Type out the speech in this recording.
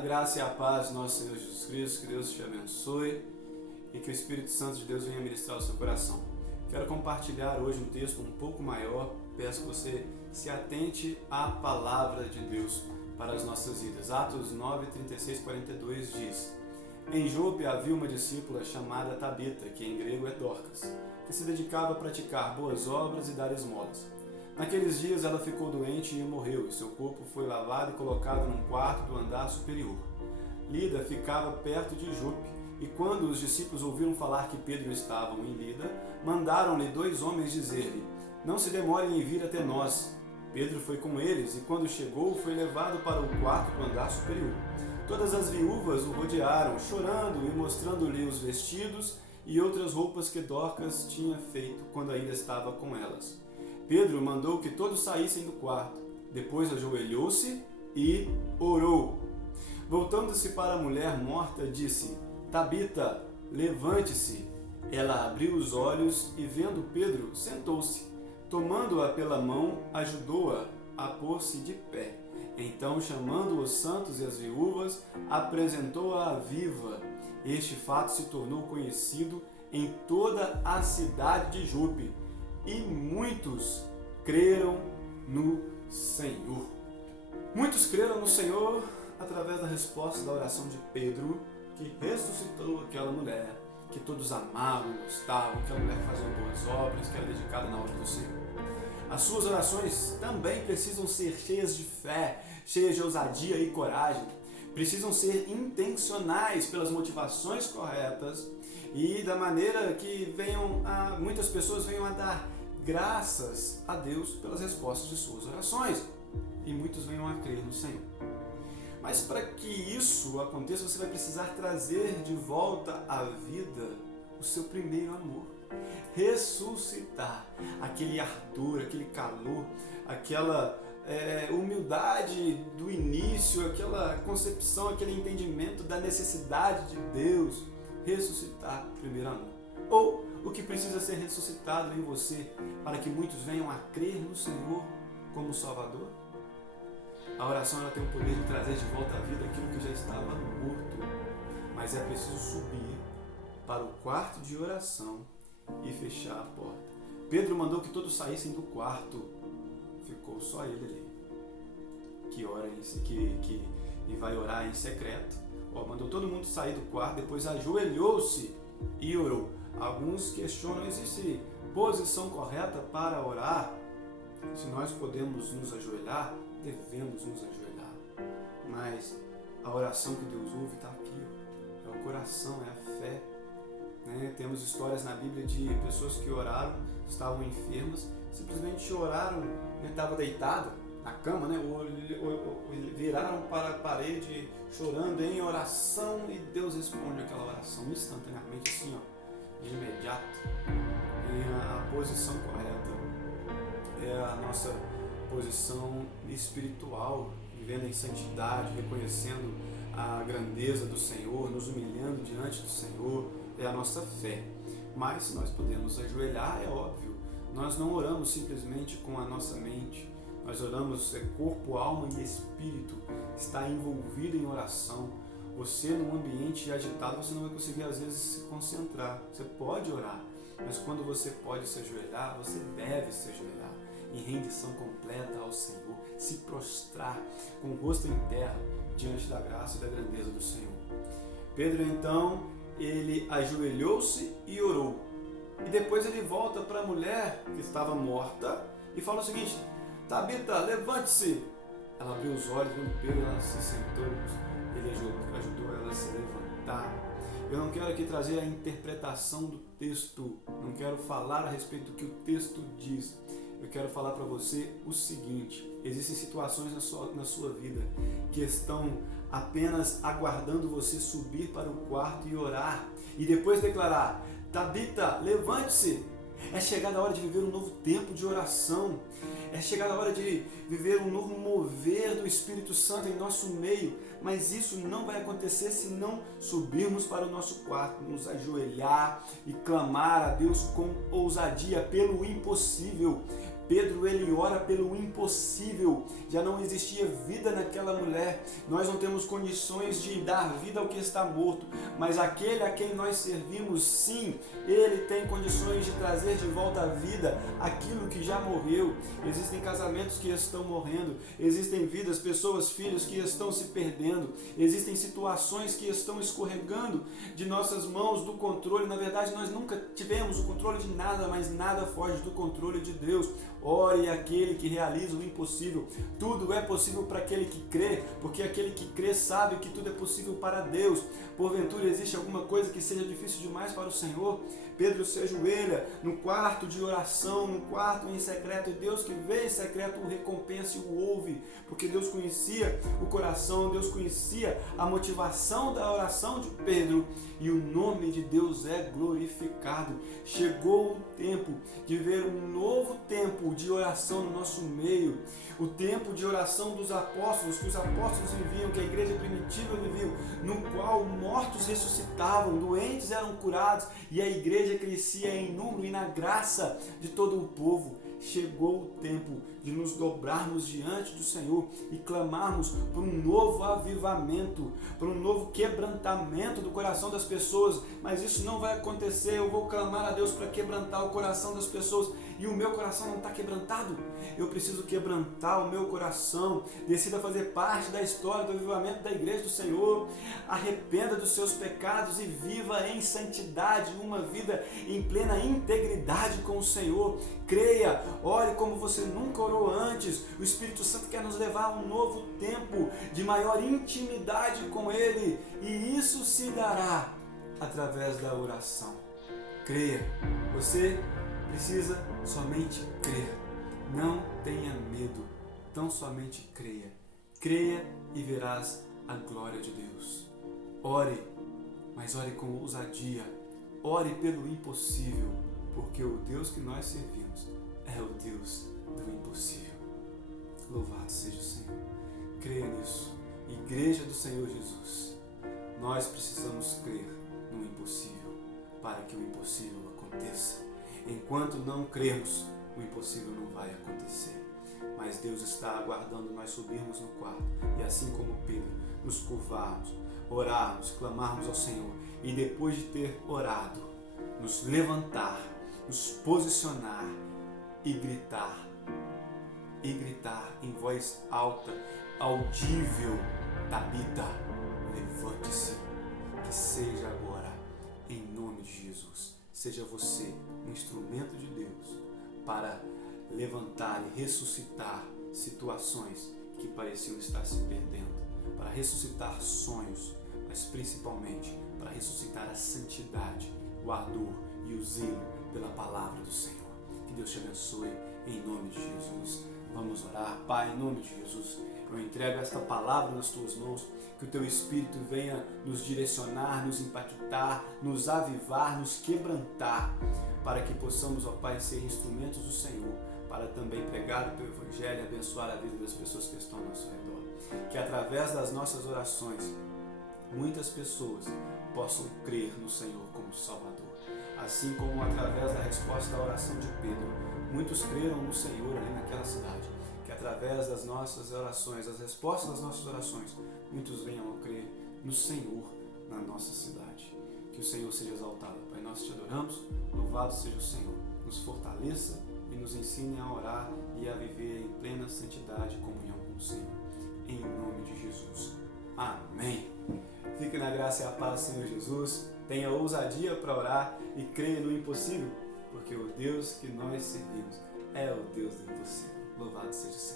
A graça e a paz do nosso Senhor Jesus Cristo, que Deus te abençoe e que o Espírito Santo de Deus venha ministrar o seu coração. Quero compartilhar hoje um texto um pouco maior, peço que você se atente à palavra de Deus para as nossas vidas. Atos 9, 36, 42 diz: Em Jope havia uma discípula chamada Tabita, que em grego é Dorcas, que se dedicava a praticar boas obras e dar esmolas. Naqueles dias ela ficou doente e morreu, e seu corpo foi lavado e colocado num quarto do andar superior. Lida ficava perto de Jope, e quando os discípulos ouviram falar que Pedro estava em Lida, mandaram-lhe 2 homens dizer-lhe: Não se demorem em vir até nós. Pedro foi com eles, e quando chegou, foi levado para o quarto do andar superior. Todas as viúvas o rodearam, chorando e mostrando-lhe os vestidos e outras roupas que Dorcas tinha feito quando ainda estava com elas. Pedro mandou que todos saíssem do quarto. Depois ajoelhou-se e orou. Voltando-se para a mulher morta, disse: Tabita, levante-se. Ela abriu os olhos e, vendo Pedro, sentou-se. Tomando-a pela mão, ajudou-a a pôr-se de pé. Então, chamando os santos e as viúvas, apresentou-a viva. Este fato se tornou conhecido em toda a cidade de Jope, e muitos creram no Senhor. Muitos creram no Senhor através da resposta da oração de Pedro, que ressuscitou aquela mulher, que todos amavam, gostavam, que a mulher fazia boas obras, que era dedicada na obra do Senhor. As suas orações também precisam ser cheias de fé, cheias de ousadia e coragem. Precisam ser intencionais pelas motivações corretas e da maneira que muitas pessoas venham a dar graças a Deus pelas respostas de suas orações. E muitos venham a crer no Senhor. Mas para que isso aconteça, você vai precisar trazer de volta à vida o seu primeiro amor. Ressuscitar aquele ardor, aquele calor, aquela humildade do início, aquela concepção, aquele entendimento da necessidade de Deus. Ressuscitar o primeiro amor. Ou o que precisa ser ressuscitado em você para que muitos venham a crer no Senhor como Salvador. A oração ela tem o poder de trazer de volta à vida aquilo que já estava morto, mas é preciso subir para o quarto de oração e fechar a porta. Pedro mandou que todos saíssem do quarto, ficou só ele ali, que ora e vai orar em secreto. Mandou todo mundo sair do quarto, depois ajoelhou-se e orou. Alguns questionam: existe posição correta para orar? Se nós podemos nos ajoelhar, devemos nos ajoelhar. Mas a oração que Deus ouve está aqui, é o coração, é a fé. Temos histórias na Bíblia de pessoas que oraram, estavam enfermas, simplesmente oraram, estava deitada na cama, viraram para a parede chorando em oração e Deus responde aquela oração instantaneamente, assim, de imediato. E a posição correta é a nossa posição espiritual, vivendo em santidade, reconhecendo a grandeza do Senhor, nos humilhando diante do Senhor, é a nossa fé. Mas se nós podemos ajoelhar, é óbvio, nós não oramos simplesmente com a nossa mente, nós oramos corpo, alma e espírito, está envolvido em oração. Você num ambiente agitado, você não vai conseguir às vezes se concentrar. Você pode orar, mas quando você pode se ajoelhar, você deve se ajoelhar em rendição completa ao Senhor, se prostrar com o rosto em terra diante da graça e da grandeza do Senhor. Pedro então, ele ajoelhou-se e orou. E depois ele volta para a mulher que estava morta e fala o seguinte: Tabita, levante-se. Ela abriu os olhos, viu Pedro, ela se sentou, ele ajudou ela a se levantar. Eu não quero aqui trazer a interpretação do texto, não quero falar a respeito do que o texto diz. Eu quero falar para você o seguinte: existem situações na sua vida que estão apenas aguardando você subir para o quarto e orar, e depois declarar: Tabita, levante-se. É chegada a hora de viver um novo tempo de oração. É chegada a hora de viver um novo mover do Espírito Santo em nosso meio. Mas isso não vai acontecer se não subirmos para o nosso quarto, nos ajoelhar e clamar a Deus com ousadia pelo impossível. Pedro, ele ora pelo impossível. Já não existia vida naquela mulher. Nós não temos condições de dar vida ao que está morto, mas aquele a quem nós servimos, sim, ele tem condições de trazer de volta à vida aquilo que já morreu. Existem casamentos que estão morrendo, existem vidas, pessoas, filhos que estão se perdendo, existem situações que estão escorregando de nossas mãos do controle. Na verdade, nós nunca tivemos o controle de nada, mas nada foge do controle de Deus. Ore aquele que realiza o impossível. Tudo é possível para aquele que crê, porque aquele que crê sabe que tudo é possível para Deus. Porventura existe alguma coisa que seja difícil demais para o Senhor? Pedro se ajoelha no quarto de oração, no quarto em secreto, e Deus que vê em secreto o recompensa e o ouve, porque Deus conhecia o coração, Deus conhecia a motivação da oração de Pedro, e o nome de Deus é glorificado. Chegou o tempo de ver um novo tempo de oração no nosso meio, o tempo de oração dos apóstolos, que os apóstolos viviam, que a igreja primitiva vivia, no qual mortos ressuscitavam, doentes eram curados e a igreja crescia em número e na graça de todo o povo. Chegou o tempo de nos dobrarmos diante do Senhor e clamarmos por um novo avivamento, por um novo quebrantamento do coração das pessoas. Mas isso não vai acontecer. Eu vou clamar a Deus para quebrantar o coração das pessoas e o meu coração não está quebrantado. Eu preciso quebrantar o meu coração. Decida fazer parte da história do avivamento da igreja do Senhor. Arrependa dos seus pecados e viva em santidade, uma vida em plena integridade com o Senhor. Creia, ore como você nunca orou antes. O Espírito Santo quer nos levar a um novo tempo de maior intimidade com Ele, e isso se dará através da oração. Creia, você precisa somente crer. Não tenha medo, tão somente creia. Creia e verás a glória de Deus. Ore, mas ore com ousadia. Ore pelo impossível, porque o Deus que nós servimos é o Deus do impossível. Louvado seja o Senhor. Creia nisso. Igreja do Senhor Jesus, nós precisamos crer no impossível para que o impossível aconteça. Enquanto não crermos, o impossível não vai acontecer. Mas Deus está aguardando nós subirmos no quarto e, assim como Pedro, nos curvarmos, orarmos, clamarmos ao Senhor e, depois de ter orado, nos levantar, nos posicionar e gritar em voz alta, audível: Tabita, levante-se. Que seja agora, em nome de Jesus. Seja você um instrumento de Deus para levantar e ressuscitar situações que pareciam estar se perdendo, para ressuscitar sonhos, mas principalmente para ressuscitar a santidade, o ardor e o zelo pela palavra do Senhor. Que Deus te abençoe em nome de Jesus. Vamos orar. Pai, em nome de Jesus, eu entrego esta palavra nas tuas mãos, que o teu Espírito venha nos direcionar, nos impactar, nos avivar, nos quebrantar, para que possamos, ó Pai, ser instrumentos do Senhor, para também pregar o teu Evangelho e abençoar a vida das pessoas que estão ao nosso redor. Que através das nossas orações, muitas pessoas possam crer no Senhor como Salvador. Assim como através da resposta à oração de Pedro, muitos creram no Senhor ali naquela cidade. Que através das nossas orações, as respostas das nossas orações, muitos venham a crer no Senhor na nossa cidade. Que o Senhor seja exaltado. Pai, nós te adoramos, louvado seja o Senhor. Nos fortaleça e nos ensine a orar e a viver em plena santidade e comunhão com o Senhor. Em nome de Jesus. Amém. Fique na graça e a paz do Senhor Jesus. Tenha ousadia para orar e creia no impossível, porque o Deus que nós servimos é o Deus do impossível. Louvado seja o Senhor.